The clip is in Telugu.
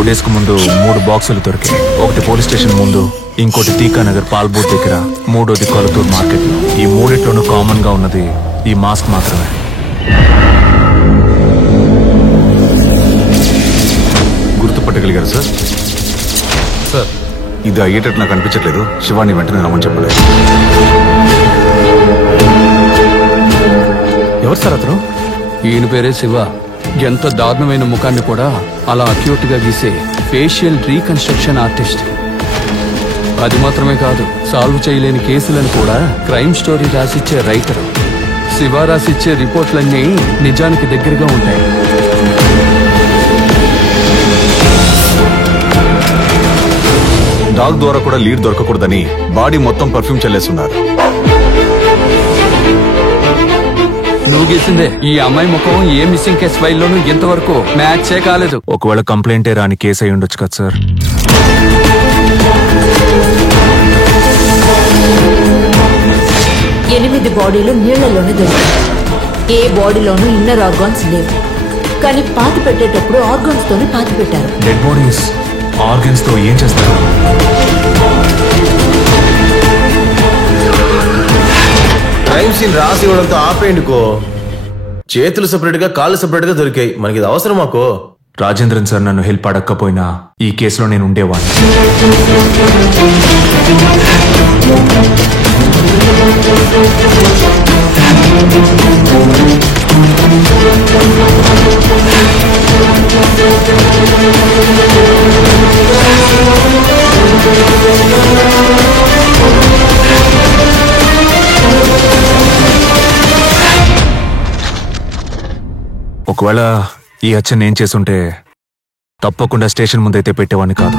4 days కు ముందు 3 బాక్సులు దొరికాయి. ఒకటి పోలీస్ స్టేషన్ ముందు, ఇంకోటి టీకానగర్ పాల్బూత్ దగ్గర, మూడోది కొలతూరు మార్కెట్ లో. ఈ మూడిట్లోనూ కామన్ గా ఉన్నది ఈ మాస్క్ మాత్రమే. గుర్తుపట్టగలిగారు సార్? సార్, ఇది అయ్యేటట్టు నాకు అనిపించట్లేదు. శివాని వెంటనే రమ్మని చెప్పలేదు. ఎవరు సార్ అతను? ఈయన పేరే శివ. ఎంత దారుణమైన ముఖాన్ని కూడా అలా అక్యూట్ గా గీసే ఫేషియల్ రీకన్స్ట్రక్షన్ ఆర్టిస్ట్. అది మాత్రమే కాదు, సాల్వ్ చేయలేని కేసులను కూడా క్రైమ్ స్టోరీ రాసిచ్చే రైటరు. శివ రాసిచ్చే రిపోర్ట్లన్నీ నిజానికి దగ్గరగా ఉంటాయి. డాగ్ ద్వారా కూడా లీడ్ దొరకకూడదని బాడీ మొత్తం పర్ఫ్యూమ్ చల్లేస్తున్నారు. నువ్వు గీసిందే. ఈ అమ్మాయి ముఖం ఏ మిస్సింగ్ కేసు ఫైల్లోనూ ఇంతవరకు మ్యాచే కాలేదు. ఒకవేళ కంప్లైంటే రాని కేసు అయి ఉండొచ్చు కదా సార్. 8 బాడీలు నీళ్లలోనే దొరికాయి. ఏ బాడీలోనూ ఇన్నర్ ఆర్గాన్స్ లేవు, కానీ పాతి పెట్టేటప్పుడు ఆర్గాన్స్ తోనే పాతి పెట్టారు. డెడ్ బాడీస్ ఆర్గన్స్ తో ఏం చేస్తారు? క్రైమ్ సీన్ రాసి ఇవ్వడంతో ఆపేయండికో. చేతులు సెపరేట్ గా, కాళ్ళు సెపరేట్ గా దొరికాయి. మనకి ఇది అవసరం మాకో. రాజేంద్రన్ సార్ నన్ను హెల్ప్ అడగకపోయినా ఈ కేసులో నేను ఉండేవాడిని. ఒకవేళ ఈ హత్య నేను చేసుంటే తప్పకుండా స్టేషన్ ముందైతే పెట్టేవాడిని కాదు.